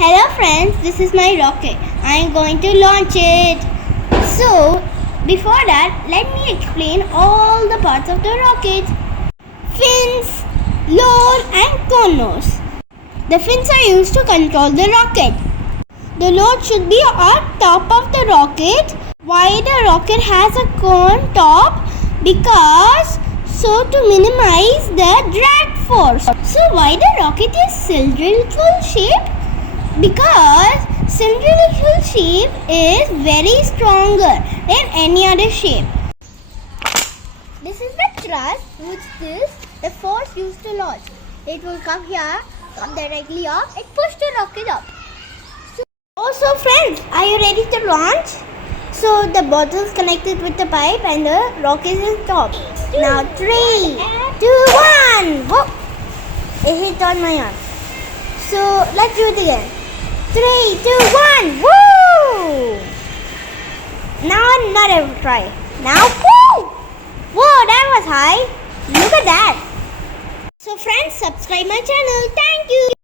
Hello friends, this is my rocket. I am going to launch it. So, before that, let me explain all the parts of the rocket. Fins, load and cone nose. The fins are used to control the rocket. The load should be on top of the rocket. Why the rocket has a cone top? Because to minimize the drag force. So why the rocket is cylindrical shape? Because cylindrical shape is very stronger than any other shape. This is the thrust, which is the force used to launch. It will come here, come directly up, and push the rocket up. So friends, are you ready to launch? So the bottle is connected with the pipe and the rocket is on top. Now 3, 2, 1. Whoa! It hit on my arm. So let's do it again. 3, 2, 1. Woo! Now another try. Now woo! Whoa, that was high. Look at that. So friends, subscribe my channel. Thank you.